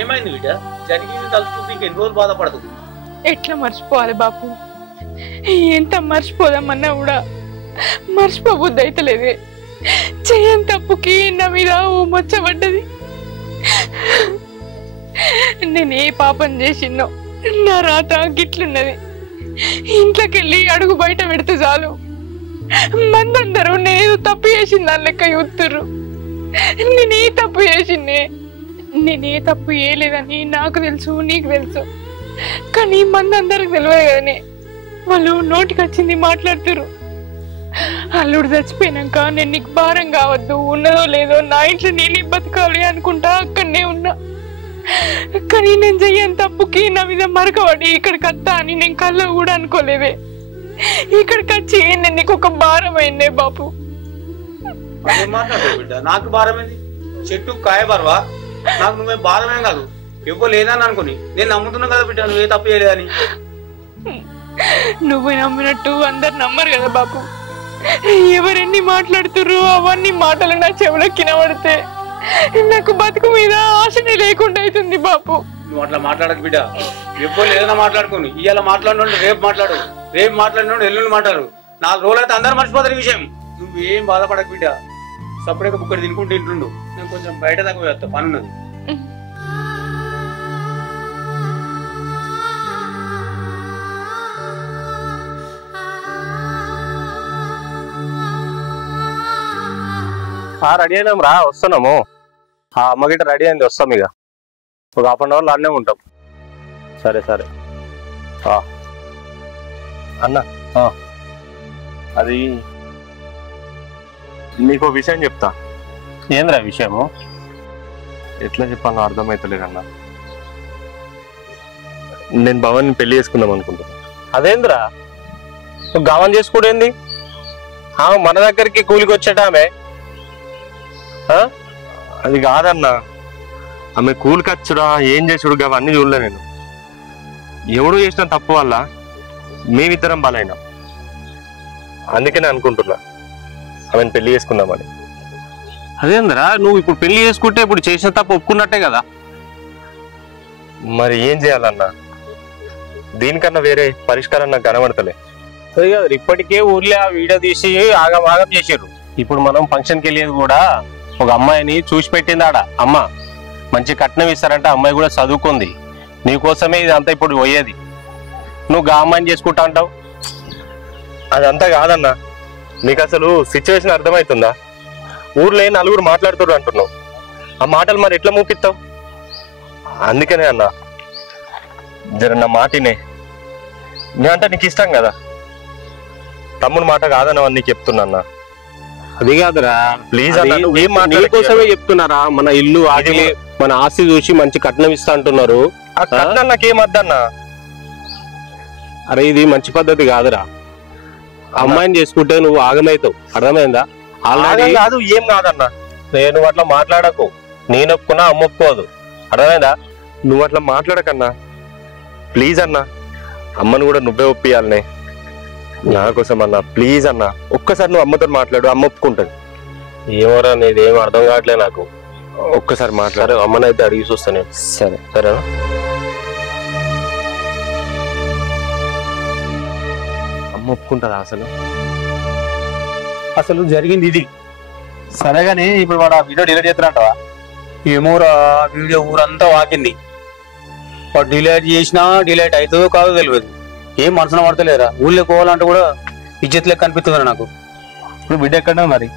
ఏమైంది బిడ్డ? జరిగింది తలుచుకుంటే ఇంక ఎన్ని రోజులు బాధపడదు. ఎట్లా మర్చిపోవాలి బాపు? ఎంత మర్చిపోదామన్నా కూడా మర్చిపోబుద్ది అయితలేదే. చెయ్యని తప్పుకి నా మీద ఓ మచ్చబడ్డది. నేను ఏ పాపం చేసినో నా రాత గిట్లున్నది. ఇంట్లోకి వెళ్ళి అడుగు బయట పెడితే చాలు మందందరూ నేను తప్పు చేసింది దాని లెక్క చూస్తుర్రు. నేనే తప్పు చేసిందే, నేనే తప్పు చేయలేదని నాకు తెలుసు, నీకు తెలుసు. కానీ మందందరికి తెలియదు కదనే. వాళ్ళు నోటికి వచ్చింది మాట్లాడుతురు. అల్లుడు చచ్చిపోయినాక నేను నీకు భారం కావద్దు, ఉన్నదో లేదో నా ఇంట్లో నేనే బతకాలి అనుకుంటా అక్కడనే ఉన్నా. కానీ నేను చెయ్యని తప్పుకి నా మీద మరకబడి ఇక్కడికి వస్తా అని నేను కల్లో కూడా అనుకోలేదే. ఇక్కడికి వచ్చి నేను నీకు ఒక భారం అయిందే బాపు. బిడ్డ నాకు భారమేంది? చెట్టు కాయ బరవా? నాకు నువ్వే భారమే కాదు, ఎవ్వరు లేదని అనుకుని నేను నమ్ముతున్నా కదా బిడ్డ, నువ్వే తప్పు చేయలేదని. నువ్వు నమ్మినట్టు అందరు నమ్మరు కదా బాపు. ఎవరెన్ని మాట్లాడుతుర్రు అవన్నీ మాటలు నా చెవులకు కినబడితే నాకు బతుకు మీద ఆశనే లేకుండా అవుతుంది బాపు. నువ్వు అట్లా మాట్లాడక బిడ్డ. ఎవ్వరు లేదన్నా మాట్లాడుకోని ఇవాళ మాట్లాడినోడు రేపు మాట్లాడు, రేపు మాట్లాడినోడు ఎల్లుండి మాట్లాడు. 4 రోజులు అయితే అందరు మర్చిపోతారు ఈ విషయం. నువ్వేం బాధపడక బిడ్డ. సపరేట్గా బుక్కడి తినుకుంటూ ఇంటుండు. నేను కొంచెం బయట దాకా పోయేస్తా, పని ఉన్నది. రెడీ అయినాం రా, వస్తున్నాము. అమ్మ గిట్ట రెడీ అయింది, వస్తాం. ఇక ఒక ½ అవర్లో అన్నే ఉంటాం. సరే సరే అన్న. అది నీకు విషయం చెప్తా. ఏంద్రా విషయము? ఎట్లా చెప్పాలో అర్థమవుతలేదన్నా. నేను భవన్ పెళ్లి చేసుకుందాం అనుకుంటున్నా. అదేంద్రా నువ్వు గమనం చేసుకోడేంది? మన దగ్గరికి కూలికి వచ్చేట ఆమె. అది కాదన్నా, ఆమె కూలి ఖర్చుడా ఏం చేసుడు అవన్నీ చూడలే నేను. ఎవడు చేసిన తప్పు వల్ల మేమిద్దరం బలైనా. అందుకనే అనుకుంటున్నా ఆమెను పెళ్లి చేసుకుందామని. అదేంద్రా నువ్వు ఇప్పుడు పెళ్లి చేసుకుంటే ఇప్పుడు చేసిన తప్పు ఒప్పుకున్నట్టే కదా. మరి ఏం చేయాలన్నా? దీనికన్నా వేరే పరిష్కారం నాకు కనబడతలే. అది కాదు, ఇప్పటికే ఊర్లో ఆ వీడియో తీసి ఆగం ఆగం చేసారు. ఇప్పుడు మనం ఫంక్షన్కి వెళ్ళేది కూడా ఒక అమ్మాయిని చూసి పెట్టింది ఆడ అమ్మ. మంచి కట్నం ఇస్తారంటే అమ్మాయి కూడా చదువుకుంది. నీకోసమే ఇదంతా ఇప్పుడు పోయేది. నువ్వు గా అమ్మాయిని చేసుకుంటా అంటావు. అదంతా కాదన్నా, నీకు అసలు సిచ్యువేషన్ అర్థమవుతుందా? ఊర్లో 4 మాట్లాడుతున్నారు అంటున్నావు. ఆ మాటలు మరి ఎట్లా మూపిస్తావు? అందుకనే అన్నా, జర నా మాటినే. నేనంటే నీకు ఇష్టం కదా, తమ్ముడు మాట కాదన్న నీకు చెప్తున్నా అన్న. అది కాదురా, ప్లీజ్ నీకోసమే చెప్తున్నారా. మన ఇల్లు ఆటిని మన ఆస్తి చూసి మంచి కట్నం ఇస్తా అంటున్నారు. ఆ కట్నం నాకేం వద్దన్నా. అరే ఇది మంచి పద్ధతి కాదురా. అమ్మాయిని చేసుకుంటే నువ్వు ఆగమవుతావు, అర్థమైందా? ఆల్రెడీ కాదు, ఏం కాదన్నా. నేను అట్లా మాట్లాడకు. నేను ఒప్పుకున్నా అమ్మ ఒప్పుకోదు, అర్థమైందా? నువ్వు అట్లా మాట్లాడకన్నా ప్లీజ్ అన్నా. అమ్మను కూడా నువ్వే ఒప్పియాలనే నా కోసం అన్నా. ప్లీజ్ అన్నా, ఒక్కసారి నువ్వు అమ్మతో మాట్లాడు, అమ్మ ఒప్పుకుంటుంది. ఏమోరా నీది ఏం అర్థం కావట్లే నాకు. ఒక్కసారి మాట్లాడు. అమ్మనైతే అడిగి చూస్తాను. సరే సరేనా? అమ్మ ఒప్పుకుంటుందా అసలు? అసలు జరిగింది ఇది. సరేగాని ఇప్పుడు వాడు ఆ వీడియో డిలీట్ చేస్తున్నట్టవా? ఏమోరా, వీడియో ఊరంతా వాకింది. వాడు డిలీట్ చేసినా డిలీట్ అవుతుందో కాదో తెలియదు. ఏం మనసున పడతలేరా. ఊళ్ళో పోవాలంటే కూడా ఇజ్జత్ లెక్క అనిపిస్తుంది నాకు. ఇప్పుడు బిడ్డ ఎక్కడ మరి?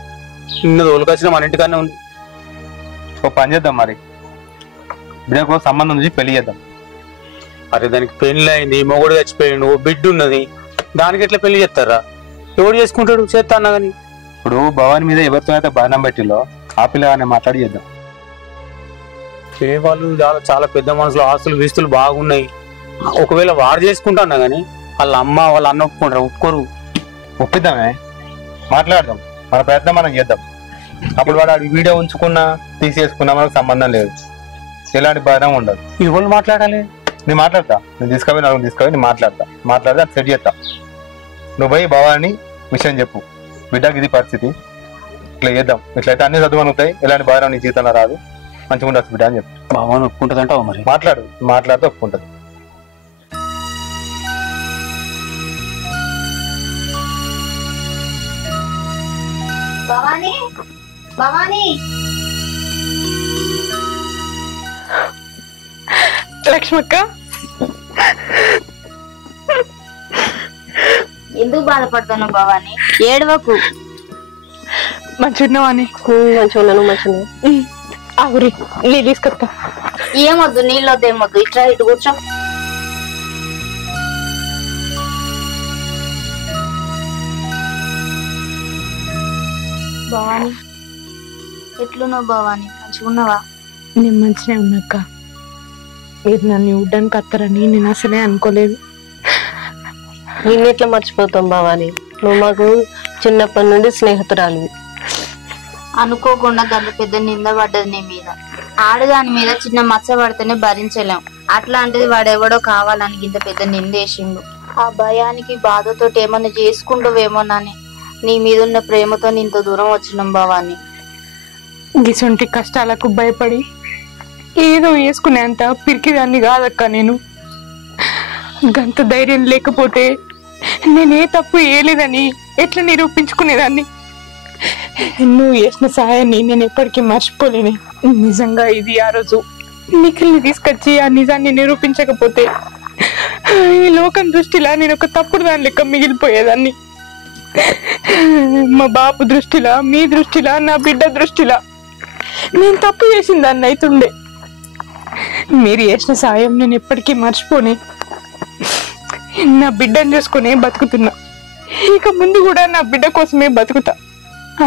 నిన్న తోలుకొచ్చిన మన ఇంటికన్నా ఉంది. ఒక పని చేద్దాం మరి, బిడ్డకు సంబంధం నుంచి పెళ్లి చేద్దాం. అరే దానికి పెళ్లి అయింది, మొగుడు చచ్చిపోయిండు, బిడ్డ ఉన్నది, దానికి ఎట్లా పెళ్లి చేస్తారా? ఎవడు చేసుకుంటాడు? చేస్తా అన్నా కానీ. ఇప్పుడు భవాని మీద ఎవరితో అయితే బాణం పెట్టిలో ఆ పిల్లగానే మాట్లాడి చేద్దాం. వాళ్ళు చాలా పెద్ద మనుషులు, ఆస్తులు వీస్తులు బాగున్నాయి. ఒకవేళ వారు చేసుకుంటా అన్నా కానీ వాళ్ళ అమ్మ వాళ్ళ అన్న ఒప్పుకుంటారు? ఒప్పుకోరు. ఒప్పిద్దామే, మాట్లాడదాం, మన ప్రయత్నం మనం చేద్దాం. అప్పుడు వాడు వీడియో ఉంచుకున్నా తీసేసుకున్నా మనకు సంబంధం లేదు, ఎలాంటి బాధ ఉండదు. ఎవరు మాట్లాడాలి? నేను మాట్లాడతా, నేను తీసుకొని నేను మాట్లాడితే అది సెట్ చేస్తా. నువ్వు పోయి భవాని విషయం చెప్పు, బిడ్డకి ఇది పరిస్థితి, ఇట్లా చేద్దాం, ఇట్లయితే అన్ని చదువులు అవుతాయి, ఎలాంటి బాధ నీ జీవితంలో రాదు, మంచిగా ఉండొచ్చు బిడ్డ అని చెప్పి బావని ఒప్పుకుంటుంది అంటావా మరి? మాట్లాడితే ఒప్పుకుంటది. భవానీ భవానీ లక్ష్మక్క ఎందుకు బాధపడుతున్నావు భవానీ? ఏడవకు. మంచిగున్నావా అని? మంచిగా ఉన్నాను మంచిగా. ఆగురి నీ తీసుకొస్తా. ఏమొద్దు, నీళ్ళొద్దు ఏమొద్దు, ఇట్లా ఇటు కూర్చో. భవానీ ఎట్లున్నావు భవానీ? మంచిగున్నావా? నేను మంచిగా ఉన్నాక. మీరు నన్ను ఇవ్వడానికి వస్తారని నేను అసలే అనుకోలేదు. నిన్నెట్లా మర్చిపోతాం భవాని? నువ్వు మాకు చిన్నప్పటి నుండి స్నేహితురాలివి. అనుకోకుండా గంట పెద్ద నింద పడ్డది నీ మీద. ఆడదాని మీద చిన్న మచ్చ పడితేనే భరించలేం, అట్లాంటిది వాడెవడో కావాలని ఇంత పెద్ద నిందేసిండు. ఆ భయానికి బాధతో ఏమన్నా చేసుకుంటావేమోనని నీ మీద ఉన్న ప్రేమతో ఇంత దూరం వచ్చినాం భవాని. గిసొంటి కష్టాలకు భయపడి ఏదో వేసుకునేంత పిరికిదాన్ని కాదక్క నేను. గంత ధైర్యం లేకపోతే నేనే తప్పు వేయలేదని ఎట్లా నిరూపించుకునేదాన్ని? నువ్వు చేసిన సహాయాన్ని నేను ఎప్పటికీ మర్చిపోలేని. నిజంగా ఇది ఆ రోజు నిఖిల్ని తీసుకొచ్చి ఆ నిజాన్ని నిరూపించకపోతే ఈ లోకం దృష్టిలా నేను ఒక తప్పుడు దాని లెక్క మిగిలిపోయేదాన్ని. మా బాబు దృష్టిలా, మీ దృష్టిలా, నా బిడ్డ దృష్టిలా నేను తప్పు చేసిన దాన్ని అయితుండే. మీరు చేసిన సాయం నేను ఎప్పటికీ మర్చిపోని. నా బిడ్డను చూసుకునే బతుకుతున్నా. ఇక ముందు కూడా నా బిడ్డ కోసమే బతుకుతా.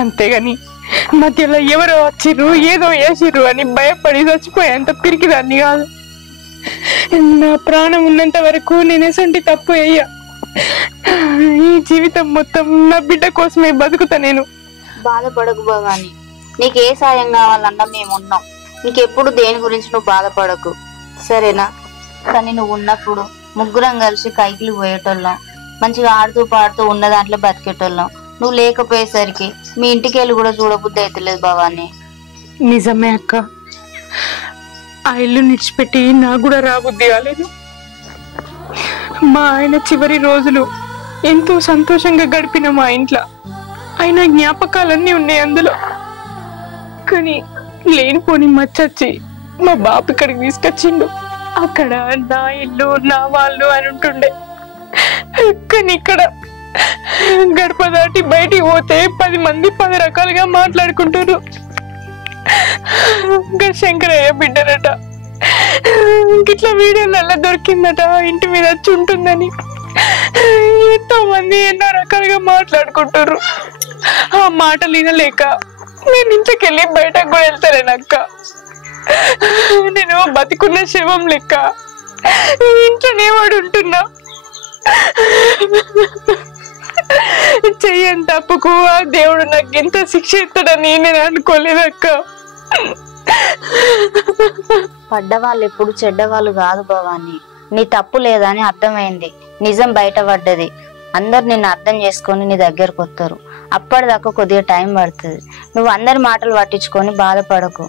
అంతేగాని మధ్యలో ఎవరో వచ్చిర్రు ఏదో వేసిర్రు అని భయపడి చచ్చిపోయేంత పిరికిదాన్ని కాదు. నా ప్రాణం ఉన్నంత వరకు నేను ఎసంటి తప్పు అయ్యా. ఈ జీవితం మొత్తం నా బిడ్డ కోసమే బతుకుతా నేను. బాధపడకు భవాని, నీకు ఏ సాయం కావాలన్నా మేమున్నాం. నీకెప్పుడు దేని గురించి నువ్వు బాధపడకు, సరేనా? కానీ నువ్వు ఉన్నప్పుడు ముగ్గురం కలిసి కైకిలు పోయేటోళ్ళం, మంచిగా ఆడుతూ పాడుతూ ఉన్న దాంట్లో బతికేటోళ్ళం. నువ్వు లేకపోయేసరికి మీ ఇంటికి వెళ్ళి కూడా చూడబుద్ధి అయితలేదు భవాని. నిజమే అక్క, ఆ ఇల్లు నిడిచిపెట్టి నాకు కూడా రాబుద్ధి కాలేదు. మా ఆయన చివరి రోజులు ఎంతో సంతోషంగా గడిపిన మా ఇంట్లో ఆయన జ్ఞాపకాలన్నీ ఉన్నాయి అందులో. కానీ లేనిపోని మచ్చొచ్చి మా బాబు ఇక్కడికి తీసుకొచ్చిండు. అక్కడ నా ఇల్లు నా వాళ్ళు అని ఉంటుండే. కానీ ఇక్కడ గడప దాటి బయటికి పోతే 10 మంది 10 రకాలుగా మాట్లాడుకుంటారు. ఇంకా శంకరయ్య బిడ్డరట, ఇట్లా వీడియోలలో దొరికిందట, ఇంటి మీద వచ్చి ఉంటుందని ఎంతో మంది ఎన్నో రకాలుగా మాట్లాడుకుంటారు. ఆ మాటలు వినలేక నేను ఇంట్లోకి వెళ్ళి బయటకు కూడా వెళ్తారేనక్క. నేను బతికున్న శవం లెక్క ఇంట్లోనే వాడు ఉంటున్నా. చెయ్యని తప్పుకు ఆ దేవుడు నాకు ఎంత శిక్ష ఇస్తాడని నేను అనుకోలేదక్క. పడ్డవాళ్ళు ఎప్పుడు చెడ్డవాళ్ళు కాదు భవాని. నీ తప్పు లేదని అర్థమైంది, నిజం బయటపడ్డది. అందరు నిన్ను అర్థం చేసుకొని నీ దగ్గరకు వస్తారు. అప్పటిదాకా కొద్దిగా టైం పడుతుంది. నువ్వు అందరి మాటలు పట్టించుకొని బాధపడకు.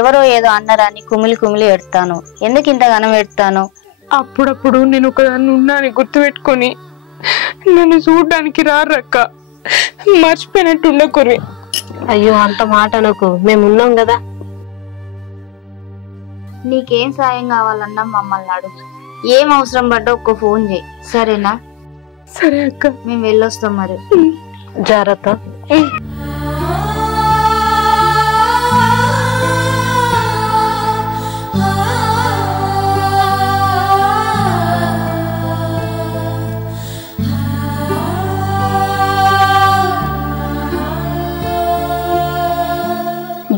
ఎవరో ఏదో అన్నారని కుమిలి కుమిలి ఎడతాను. ఎందుకు ఇంతగానం ఎడతాను? అప్పుడప్పుడు నేను ఒకదాన్ని ఉన్నాను గుర్తుపెట్టుకొని నన్ను చూడడానికి రారక్క. మర్చిపోయినట్టు ఉండకుర్రి. అయ్యో అంత మాట అనకు, మేము ఉన్నాం కదా. నీకేం సాయం కావాలన్నా మమ్మల్ని అడుగు. ఏం అవసరం పడ్డా ఒక్క ఫోన్ చేయి, సరేనా? సరే అక్క, మేము వెళ్ళొస్తాం మరి. జాగ్రత్త.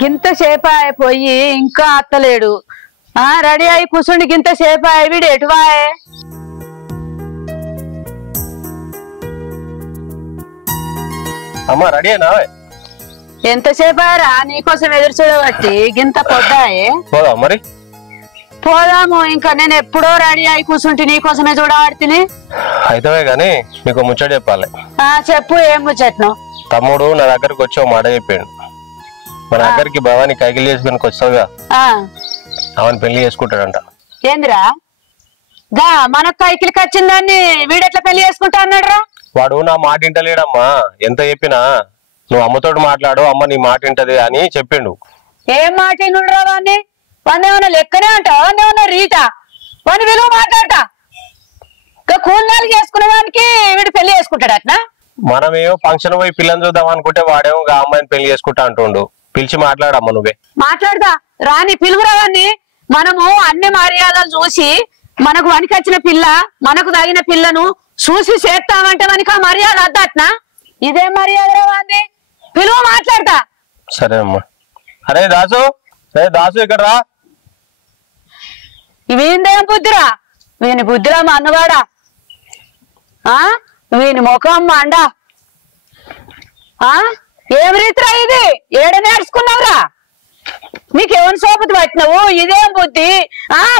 గింత సేపు అయిపోయి ఇంకా అత్తలేడు. రెడీ అయి కూర్చుండి గింత సేపు అయి వీడు ఎటువాయే? అమ్మా రెడీ అయినా? ఎంతసేపు అయ్యారా నీకోసం ఎదురు చూడబట్టి గింత పొద్దాయే. పోదా మరి? పోదాము. ఇంకా నేను ఎప్పుడో రెడీ అయి కూర్చుంటే నీకోసమే చూడబడితే. అయితే గాని నీకు ముచ్చట చెప్పాలి. చెప్పు, ఏం ముచ్చట్ను? తమ్ముడు నా దగ్గరకు వచ్చి ఒక మాట చెప్పాడు. మన దగ్గరికి భవాని కైకిలి చేసుకుని వచ్చావుగా అవని పెళ్లి చేసుకుంటాడంట. ఏందిరా గా మన కైకిలికి వచ్చిన దాన్ని వీడెట్లా పెళ్లి చేసుకుంటా అన్నాడు రా? వాడు నా మాట వింటలేడమ్మా. ఎంత చెప్పినా నువ్వు అమ్మతోటి మాట్లాడు, అమ్మ నీ మాట వింటది అని చెప్పిండు. ఏం మాట వినుడురా వాడిని? వాడిని ఏమన్నా లెక్కనే అంటావు? వాడిని ఏమన్నా రీటా? వాడిని విలువ మాట్లాడతా. ఇంకా కూలినాలు చేసుకునే దానికి వీడు పెళ్లి చేసుకుంటాడు అట్నా? మనమేమో ఫంక్షన్ పోయి పిల్లని చూద్దాం అనుకుంటే వాడేమో అమ్మాయిని పెళ్లి చేసుకుంటా అంటుండు. పిలిచి మాట్లాడమ్మా నువ్వే. మాట్లాడదా రాని పిలువురా వాడిని. మనము అన్ని మర్యాదలు చూసి మనకు వనికొచ్చిన పిల్ల మనకు తగిన పిల్లను చూసి చేస్తామంటే మనకి ఆ మర్యాద అద్దట్నా? ఇదే మర్యాద వాడిని పిలువ మాట్లాడతా. సరే అమ్మా. అరే దాసు, దాసు ఇక్కడ రా. వీందేం బుద్ధిరా? వీని బుద్ధిరా మా అన్నవాడా? వీని ముఖం మండా. ఏం రీతిరా ఇది? ఏడ నేర్చుకున్నావురా? నీకేమని సోపతి పట్టినావు? ఇదేం బుద్ధి?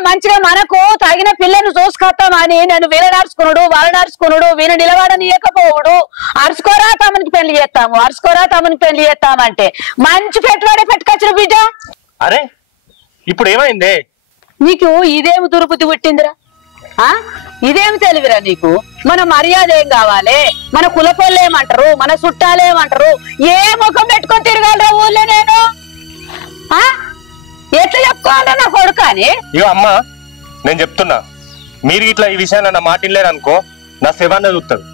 మంచిగా మనకు తగిన పిల్లను చూసుకొస్తామని నేను వీళ్ళ నడుచుకున్నాడు వాళ్ళ నడుచుకున్నాడు వీళ్ళు నిలబడనీయకపోవుడు. అరుచుకోరా తమనికి పెళ్లి చేస్తాము, అరుచుకోరా తమనికి పెళ్లి చేస్తామంటే మంచి పెట్టుబడే పెట్టుకొచ్చిన బిడ్డ. అరే ఇప్పుడు ఏమైంది నీకు? ఇదేమి దుర్బుద్ధి పుట్టిందిరా? ఇదేమి తెలివిరా నీకు? మన మర్యాద ఏం కావాలి? మన కులపొల్లు ఏమంటారు? మన చుట్టాలు ఏమంటారు? ఏ ముఖం పెట్టుకొని తిరగాలరా ఊళ్ళో నేను? ఎట్లా చెప్పుకోవాలా నా కొడుకు అని? ఇగో అమ్మా నేను చెప్తున్నా, మీరు ఇట్లా ఈ విషయాన్ని నా మాట వినలేరు అనుకో, నా శవాన్ని చూస్తాడు.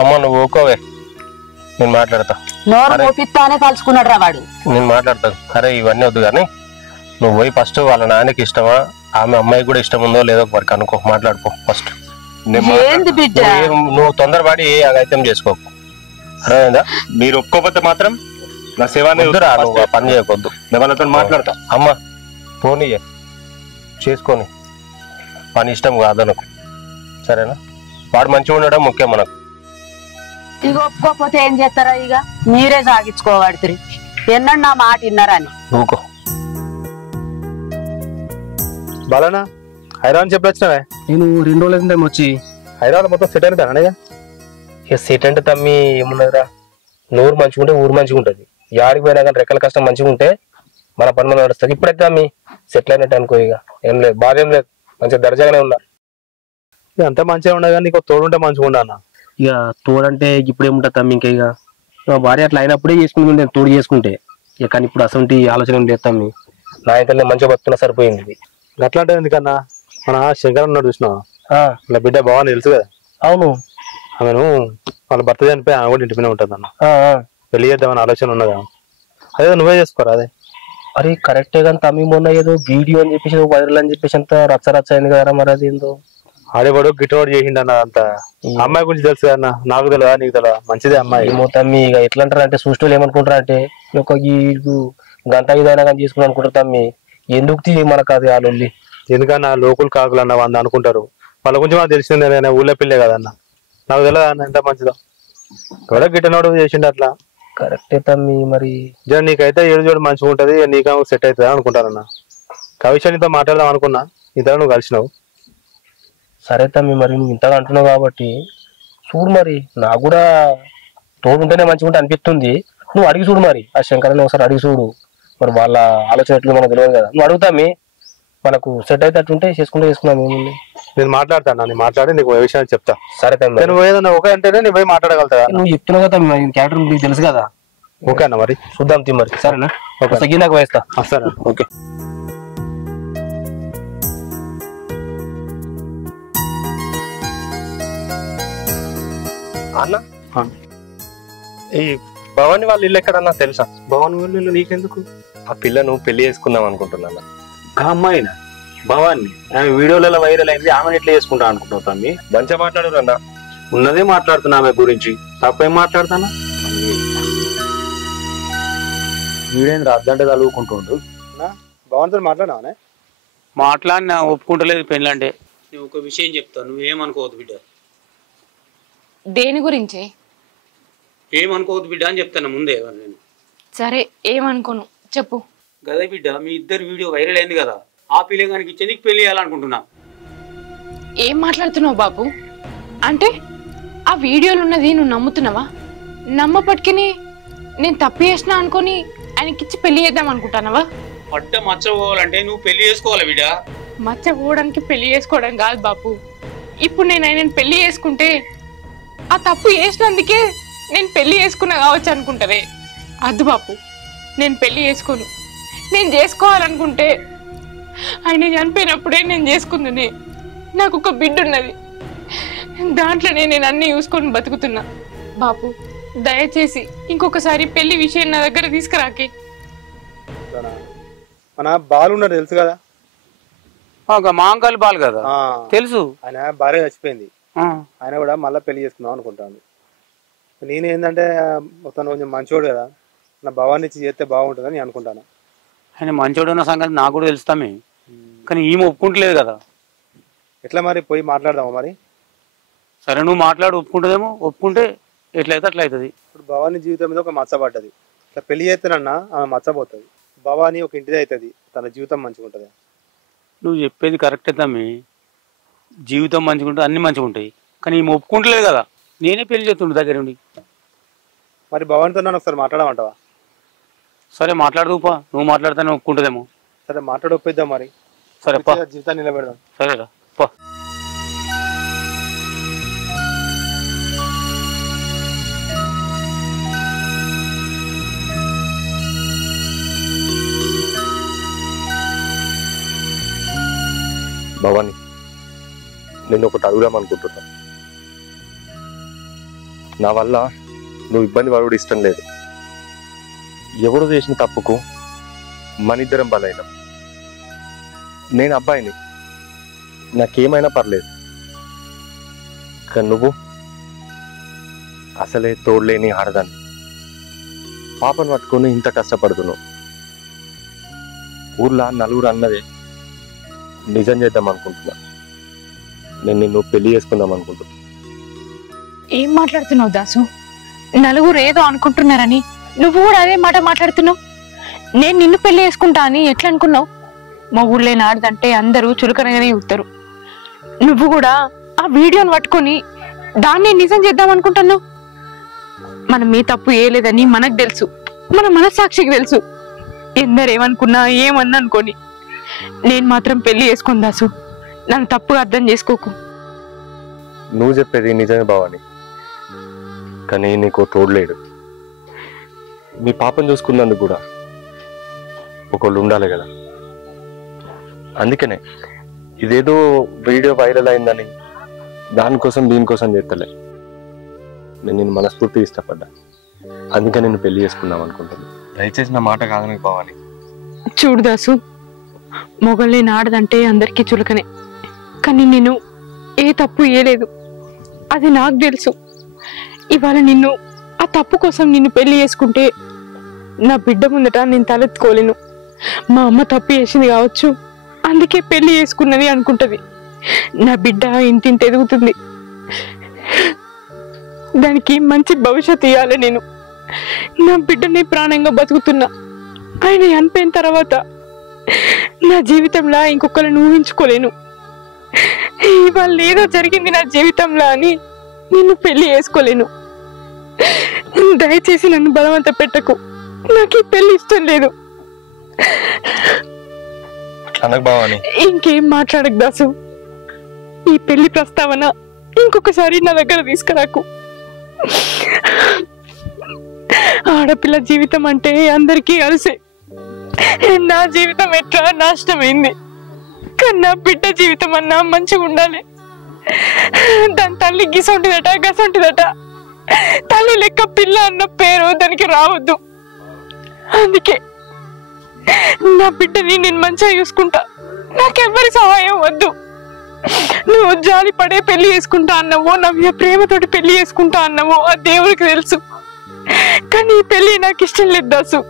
అమ్మ నువ్వు ఊకోవే, నేను మాట్లాడతా. నోరు మోపిస్తానే కలుసుకున్నాడు రా వాడు. నేను మాట్లాడతాను. అరే ఇవన్నీ వద్దు కానీ నువ్వు పోయి ఫస్ట్ వాళ్ళ నాన్నకి ఇష్టమా, ఆమె అమ్మాయి కూడా ఇష్టం ఉందో లేదో వరకు అనుకో, మాట్లాడుకో ఫస్ట్. ఏంది బిడ్డ? నువ్వు తొందరపడి ఏ అగైతం చేసుకోకు, అర్థమైందా? మీరు ఒప్పుకోకపోతే మాత్రం నా శవాన్ని వద్దురా, నువ్వు ఆ పని చేయకొద్దు. నేను వాళ్ళతో మాట్లాడతా. అమ్మ పోనీ చేసుకొని పని ఇష్టం కాదనుకో, సరేనా? వాడు మంచిగా ఉండడం ముఖ్యం మనకు. ఇక ఒప్పుకోకపోతే ఏం చేస్తారా? ఇక మీరే సాగించుకోవాడుతురి. ఎన్నడు నా మాట విన్నారని ఊకో. బాలనా హైదరాబాద్ చెప్పి వచ్చినావే? నేను 2 రోజులు వచ్చి హైదరాబాద్ మొత్తం సెట్ అయినా అనగా ఇక సెట్ అంటే తమ్మి ఏమున్నదిరా, నూరు మంచిగా ఉంటే ఊరు మంచిగా ఉంటుంది. యాడికి పోయినా కానీ రెక్కల కష్టం మంచిగా ఉంటే మన పని మనం నడుస్తుంది. ఇప్పుడైతే తమ్మి సెటిల్ అయినట్టు అనుకో. ఇక ఏం లేదు, బాధ ఏం లేదు, మంచిగా దర్జాగానే ఉన్నా. ఇక అంతా మంచిగా ఉండగా నీకు తోడుంటే మంచిగా ఉండా అన్న. ఇక తోడంటే ఇప్పుడు ఏముంటుంది తమ్మి, ఇంకా ఇక భార్య అట్లా అయినప్పుడే చేసుకుంటుంటే తోడు చేసుకుంటే. ఇక కానీ ఇప్పుడు అసలు ఆలోచన ఏం లేదు తమ్మి. నా అయితే మంచిగా బతుకున్నా సరిపోయింది. అట్లా అంటే ఎందుకన్నా, మన శంకర్ ఉన్నాడు చూసినావా? ఇలా బిడ్డ బాగా తెలుసు కదా. అవును, ఆమెను వాళ్ళ భర్త చనిపోయి ఆమె కూడా ఇంటిపైన ఉంటుంది అన్న. పెళ్లి చేద్దామని ఆలోచన ఉన్నదా? అదే నువ్వే చేసుకోరా. అదే అరే కరెక్టే కానీ తమ్మి, మొన్న ఏదో వీడియో అని చెప్పేసి వైరల్ అని చెప్పేసి అంత రచ్చ రచ్చ అయింది కదా. మరి అది ఏందో ఆడేవాడు గిట్టవాడు చేసిండు అన్న. అంతా అమ్మాయి గురించి తెలుసు అన్న. నాకు తెలియదా నీకు తెలియదా? మంచిదే అమ్మాయి. ఏమో తమ్మి, ఇక ఎట్లా అంటారు అంటే చూసిన ఏమనుకుంటారా అంటే ఒక గంట ఇదైనా కానీ తీసుకుని అనుకుంటారు తమ్మి. ఎందుకు మనకు అది వాళ్ళు ఎందుకన్నా లోకల్ కాకులు అన్న 100 అనుకుంటారు. వాళ్ళ గురించి మాకు తెలిసిందే, నేను ఊళ్ళో పిల్లే కదన్న. నాకు తెలియదు అన్న ఎంత మంచిదో. కూడా గిట్టనోడు చేసిండు అట్లా. కరెక్టే తమ్మి. మరి నీకైతే ఏడు జోడు మంచిగా ఉంటది, నీకు సెట్ అవుతుంది అనుకుంటానన్నా. కవిష నీతో మాట్లాడదాం అనుకున్నా, ఇద్దరు నువ్వు కలిసినావు. సరే తమ్మి, మరి నువ్వు ఇంతగా అంటున్నావు కాబట్టి చూడు. మరి నాకు కూడా తోడుంటేనే మంచిగా ఉంటే అనిపిస్తుంది. నువ్వు అడిగి చూడు, మరి ఆ శంకర్ని ఒకసారి అడిగి చూడు. మరి వాళ్ళ ఆలోచన ఎట్లు మనకు తెలియదు కదా. నువ్వు అడుగుతామి, మనకు సెట్ అయితే అట్టుంటే చేసుకుందాం. ఏముంది, నేను మాట్లాడతాను. నేను మాట్లాడి నీకు విషయాన్ని చెప్తా. సరే తమ్మి, నువ్వు ఏదన్నా ఓకే అంటేనే నేను పోయి మాట్లాడగలుగుతా. నువ్వు చెప్తున్నావు కదా క్యారెక్టర్ నీకు తెలుసు కదా. ఓకే అన్న, మరి చూద్దాం తి మరి. సరేనా? ఓకే, నాకు వేస్తా. సరే ఓకే. అన్న ఈ భవాని వాళ్ళ ఇల్లు ఎక్కడన్నా తెలుసా? భవాని వాళ్ళు నీకెందుకు? ఆ పిల్లను పెళ్లి చేసుకుందాం అనుకుంటున్నా. అమ్మాయినా భవాన్ని? ఆమె వీడియోలలో వైరల్ అయింది, ఆమెను ఎట్లా చేసుకుంటా అనుకుంటావు తమ్మి? మంచిగా మాట్లాడు అన్న. ఉన్నదే మాట్లాడుతున్నా ఆమె గురించి, తప్పేం మాట్లాడుతానా? వీడేంద్ర అద్దంటే తలుగుకుంటుండు. భవాన్తో మాట్లాడావనే? మాట్లాడినా ఒప్పుకుంటలేదు పెళ్ళి అంటే. నేను ఒక విషయం చెప్తాను, నువ్వేమనుకోవద్దు బిడ్డ. దేని గురించి? ఏమనుకోవద్దు బిడ్డ అని చెప్తాను ముందే. నేను సరే ఏమనుకోను, చెప్పు. గదే బిడ్డ, మీ ఇద్దరు వీడియో వైరల్ అయింది కదా, ఆ పిల్లగానికి ఇచ్చే నీకు పెళ్లి చేయాలనుకుంటున్నా. ఏం మాట్లాడుతున్నావు బాబు? అంటే ఆ వీడియోలు ఉన్నది నువ్వు నమ్ముతున్నావా? నమ్మపట్టుకుని నేను తప్పు చేసినా అనుకొని ఆయనకిచ్చి పెళ్లి చేద్దాం అనుకుంటానవా? పట్ట మచ్చ పోవాలంటే నువ్వు పెళ్లి చేసుకోవాలి బిడ్డ. మచ్చ పోవడానికి పెళ్లి చేసుకోవడం కాదు బాపు. ఇప్పుడు నేను ఆయనను పెళ్లి చేసుకుంటే ఆ తప్పు చేసినందుకే నేను పెళ్లి చేసుకున్నా కావచ్చు అనుకుంటారే. అద్దు బాపు, నేను పెళ్లి చేసుకోను. నేను చేసుకోవాలనుకుంటే ఆయన చనిపోయినప్పుడే నేను చేసుకుందని. నాకు ఒక బిడ్డ ఉన్నది, దాంట్లోనే నేను అన్ని చూసుకొని బతుకుతున్నా. బాపు దయచేసి ఇంకొకసారి పెళ్లి విషయం నా దగ్గర తీసుకురాకే. మన బాలు ఉన్నాడు తెలుసు కదా, మాంకాలి బాలు కదా తెలుసు. ఆయన భార్య చచ్చిపోయింది. ఆయన కూడా మళ్ళీ పెళ్లి చేసుకుందాం అనుకుంటాను. నేనేంటంటే మొత్తం కొంచెం మంచోడు కదా, నా భవాన్ని ఇచ్చి చేస్తే బాగుంటుందని నేను అనుకుంటాను. ఆయన మంచోడు ఉన్న సంగతి నాకు కూడా తెలుస్తామే, కానీ ఈమె ఒప్పుకుంటలేదు కదా. ఎట్లా మరి పోయి మాట్లాడదామా మరి? సరే నువ్వు మాట్లాడు, ఒప్పుకుంటుందేమో. ఒప్పుకుంటే ఎట్లయితే అట్లా అవుతుంది. ఇప్పుడు భవానీ జీవితం మీద ఒక మచ్చ పడ్డది. ఇట్లా పెళ్లి చేస్తానన్నా ఆమె మచ్చపోతుంది. భవానీ ఒక ఇంటిది అవుతుంది, తన జీవితం మంచిగా ఉంటుంది. నువ్వు చెప్పేది కరెక్టే తమ్మి, జీవితం మంచిగా ఉంటుంది, అన్ని మంచిగా ఉంటాయి. కానీ ఈమె ఒప్పుకుంటలేదు కదా, నేనే పెళ్లి చేస్తుండే దగ్గర ఉండి. మరి భవానీతో నన్ను ఒకసారి మాట్లాడమంటావా? సరే మాట్లాడదుపా, నువ్వు మాట్లాడితేనే ఒప్పుకుంటుందేమో. సరే మాట్లాడి ఒప్పిద్దాం మరి. సరే జీవితాన్ని నిలబెడదాం. సరేరా పా. భవాని, నేను ఒకటి అడుగుదాం అనుకుంటున్నా. నా వల్ల నువ్వు ఇబ్బంది పడడం ఇష్టం లేదు. ఎవరు చేసిన తప్పుకు మనిద్దరం బలైన. నేను అబ్బాయిని, నాకేమైనా పర్లేదు. కానీ నువ్వు అసలే తోడలేని ఆడదాన్ని. పాపను పట్టుకొని ఇంత కష్టపడుతున్నావు. ఊర్లో నలుగురు అన్నదే నిజం చేద్దాం అనుకుంటున్నా. నేను నిన్ను పెళ్లి చేసుకుందాం అనుకుంటున్నా. ఏం మాట్లాడుతున్నావు దాసు? నలుగురు ఏదో అనుకుంటున్నారని నువ్వు కూడా అదే మాట మాట్లాడుతున్నావు. నేను నిన్ను పెళ్లి చేసుకుంటా అని ఎట్లా అనుకున్నావు? మా ఊళ్ళో ఆడదంటే అందరూ చులకనగానే చూస్తారు. నువ్వు కూడా ఆ వీడియోని పట్టుకొని దాన్ని నిజం చేద్దాం అనుకుంటున్నావు. మనం ఏ తప్పు ఏలేదని మనకు తెలుసు, మన మనస్సాక్షికి తెలుసు. ఎందరేమనుకున్నా ఏమన్నా అనుకోని నేను మాత్రం పెళ్లి చేసుకుని దాసు, నన్ను తప్పుగా అర్థం చేసుకోకు. నువ్వు చెప్పేది నిజమే భవాని, కానీ నీకు తోడలేడు. మీ పాపను చూసుకున్నందుకు కూడా ఒకళ్ళు ఉండాలి కదా. అందుకనే ఇదేదో వీడియో వైరల్ అయిందని దానికోసం దీనికోసం చేస్తలే. నేను నిన్ను మనస్ఫూర్తిగా ఇష్టపడ్డా, అందుకే నేను పెళ్లి చేసుకుందాం అనుకుంటున్నాను. దయచేసి నా మాట కాదని భవాని. చూడు దాసు, మొగల్ని ఆడదంటే అందరికీ చులకనే, కానీ నేను ఏ తప్పు ఏలేదు, అది నాకు తెలుసు. ఇవాళ నిన్ను ఆ తప్పు కోసం నిన్ను పెళ్లి చేసుకుంటే నా బిడ్డ ముందట నేను తలెత్తుకోలేను. మా అమ్మ తప్పు చేసింది కావచ్చు, అందుకే పెళ్లి చేసుకున్నది అనుకుంటది. నా బిడ్డ ఇంటింటి ఎదుగుతుంది, దానికి మంచి భవిష్యత్తు ఇవ్వాలి. నేను నా బిడ్డని ప్రాణంగా బతుకుతున్నా. ఆయన చనిపోయిన తర్వాత నా జీవితంలో ఇంకొకరిని ఊహించుకోలేను. ఇవాళ ఏదో జరిగింది నా జీవితంలో అని నిన్ను పెళ్లి చేసుకోలేను. దయచేసి నన్ను బలవంత పెట్టకు, నాకు ఈ పెళ్లి ఇష్టం లేదు. ఇంకేం మాట్లాడకు దాసు. ఈ పెళ్లి ప్రస్తావన ఇంకొకసారి నా దగ్గర తీసుకురాకు. ఆడపిల్ల జీవితం అంటే అందరికీ అలసే. నా జీవితం ఎట్లా నాశనమైంది, కానీ నా బిడ్డ జీవితం అన్నా మంచిగా ఉండాలి. దాని తల్లి గిసొంటిదట గసొంటిదట, తల్లి లెక్క పిల్ల అన్న పేరు దానికి రావద్దు. అందుకే నా బిడ్డని నేను మంచిగా చూసుకుంటా, నాకెవ్వరి సహాయం వద్దు. నువ్వు జాలి పడే పెళ్లి చేసుకుంటా అన్నావో, నవ్య ప్రేమతోటి పెళ్లి చేసుకుంటా అన్నావో ఆ దేవుడికి తెలుసు. కానీ ఈ పెళ్లి నాకు ఇష్టం లేదు దాసు,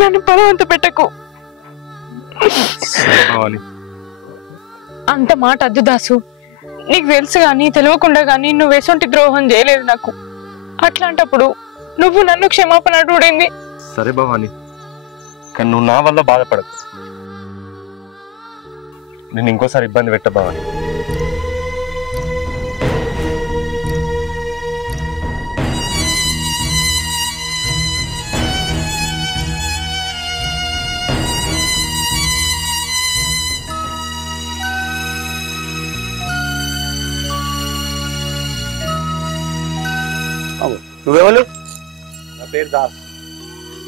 నన్ను బలవంత పెట్టకు. అంత మాట అద్దు దాసు. నీకు తెలుసు గాని తెలియకుండా గాని నువ్వు ఎసొంటి ద్రోహం చేయలేదు నాకు. అట్లాంటప్పుడు నువ్వు నన్ను క్షమాపణ అడుగుడేంది? సరే భవాని, కానీ నువ్వు నా వల్ల బాధపడకు. నేను ఇంకోసారి ఇబ్బంది పెట్ట భవాని. నువ్వెవరు? నా పేరు దాస్.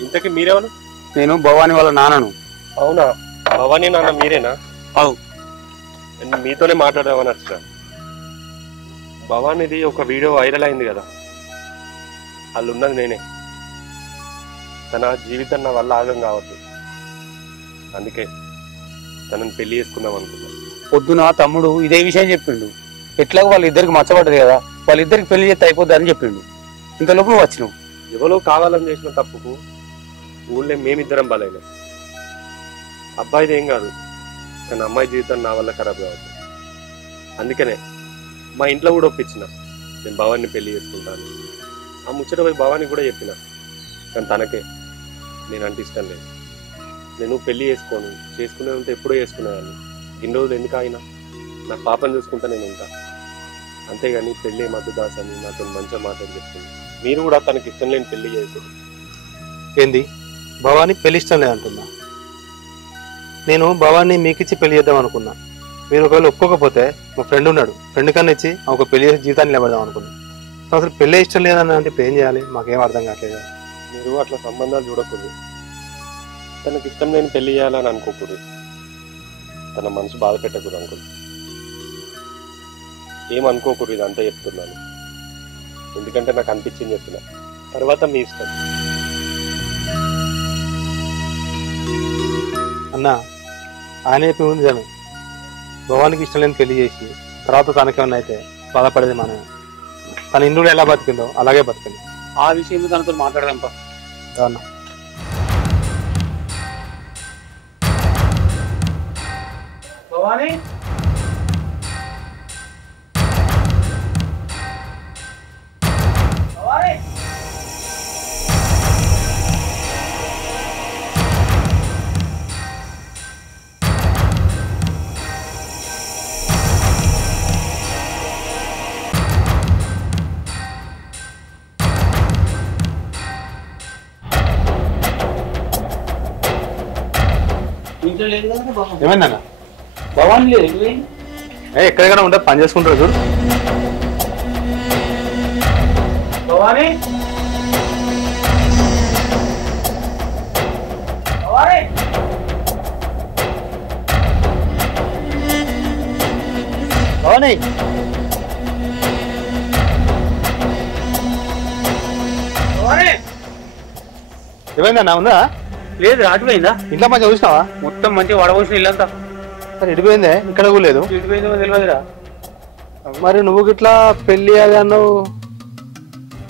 ఇంతకీ మీరెవరు? నేను భవాని వాళ్ళ నాన్నను. అవునా? భవానీ నాన్న మీరేనా? అవు. నేను మీతోనే మాట్లాడదామని వచ్చిన. భవానీది ఒక వీడియో వైరల్ అయింది కదా, వాళ్ళు ఉన్నది నేనే. తన జీవితం నా వల్ల ఆగం కావద్దు, అందుకే తనని పెళ్లి చేసుకుందాం అనుకున్నా. పొద్దున తమ్ముడు ఇదే విషయం చెప్పిండు. ఎట్లాగో వాళ్ళిద్దరికి మచ్చబడ్డది కదా, వాళ్ళిద్దరికి పెళ్లి చేస్తే అయిపోద్ది అని చెప్పిండు. ఇంతలోపు నువ్వు వచ్చినావు. ఎవరో కావాలని చేసిన తప్పుకు ఊళ్ళో మేమిద్దరం బలైనా. అబ్బాయిది ఏం కాదు, కానీ అమ్మాయి జీవితం నా వల్ల ఖరాబ్ కావద్దు. అందుకనే మా ఇంట్లో కూడా ఒప్పించిన, నేను భవాన్ని పెళ్లి చేసుకుంటాను. ఆ ముచ్చట పోయి భవానికి కూడా చెప్పిన, కానీ తనకే నేనంటే ఇష్టం లేదు. నేను పెళ్లి చేసుకునే ఉంటే ఎప్పుడో చేసుకునేదాన్ని. ఇన్ని రోజులు ఎందుకు అయినా నా పాపను చూసుకుంటా నేను ఉంటా. అంతేగాని పెళ్ళి మద్దు దాస్ అని నాతో మంచిగా మాట్లాడి చెప్తుంది. మీరు కూడా తనకి ఇష్టం లేని పెళ్లి చేయకూడదు. ఏంది భవానీ పెళ్లి ఇష్టం లేదంటున్నా? నేను భవానీ మీకు ఇచ్చి పెళ్లి చేద్దాం అనుకున్నా. మీరు ఒకవేళ ఒప్పుకోకపోతే మా ఫ్రెండ్ ఉన్నాడు, ఫ్రెండ్ కన్నా ఇచ్చి ఒక పెళ్లి చేసి జీవితాన్ని నిలబడదాం అనుకున్నా. అసలు పెళ్ళే ఇష్టం లేదని అంటే ఇప్పుడు ఏం చేయాలి? మాకేం అర్థం కావట్లేదు. మీరు అట్లా సంబంధాలు చూడకూడదు. తనకి ఇష్టం లేని పెళ్లి చేయాలని అనుకోకూడదు. తన మనసు బాధ పెట్టకూడదు అనుకోండి. ఏమనుకోకూడదు, ఇదంతా చెప్తున్నాను. ఎందుకంటే నాకు అనిపించింది చెప్పిన. తర్వాత మీ ఇష్టం. అన్నా ఆయన చెప్పి ఉంది నిజమే. భవానికి ఇష్టం లేని పెళ్లి చేసి తర్వాత తనకేమన్నా అయితే బాధపడేది మనమే. తన ఇంట్లో ఎలా బతికిందో అలాగే బతికింది. ఆ విషయం తనతో మాట్లాడదాంపా. అన్నా భవాని ఏమైందన్నా? భవాని లేదు, ఎక్కడికైనా ఉంటే పని చేసుకుంటారు చూడు. భవాని భవాని ఏమైందన్నా? ఉందా? లేదు, రాటిపోయిందా? ఇంట్లో మంచిగా చూసినావా? మొత్తం మంచిగా వడవలసిన ఇల్లంతా మరి ఇడిపోయిందే, ఇక్కడ కూడా లేదు. ఇటుపోయిందో తెలియదురా. మరి నువ్వు గిట్లా పెళ్లి అది అన్నావు,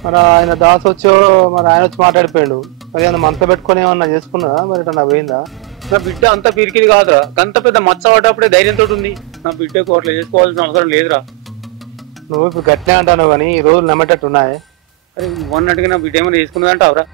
మరి ఆయన దాస్ వచ్చో మరి ఆయన వచ్చి మాట్లాడిపోయాడు. మరి ఏమన్నా మనతో పెట్టుకొని ఏమన్నా చేసుకున్నా? మరి ఇట్లా పోయిందా? నా బిడ్డ అంత పిరికిది కాదురా, అంత పెద్ద మచ్చ పడ్డప్పుడే ధైర్యంతో ఉంది. నా బిడ్డకు అట్లా చేసుకోవాల్సిన అవసరం లేదురా. నువ్వు ఇప్పుడు గట్టినే అంటాను కానీ ఈ రోజులు నమ్మేటట్టు ఉన్నాయి. అరే మొన్నట్టుగా నా బిడ్డ ఏమైనా చేసుకున్నదంటావురా?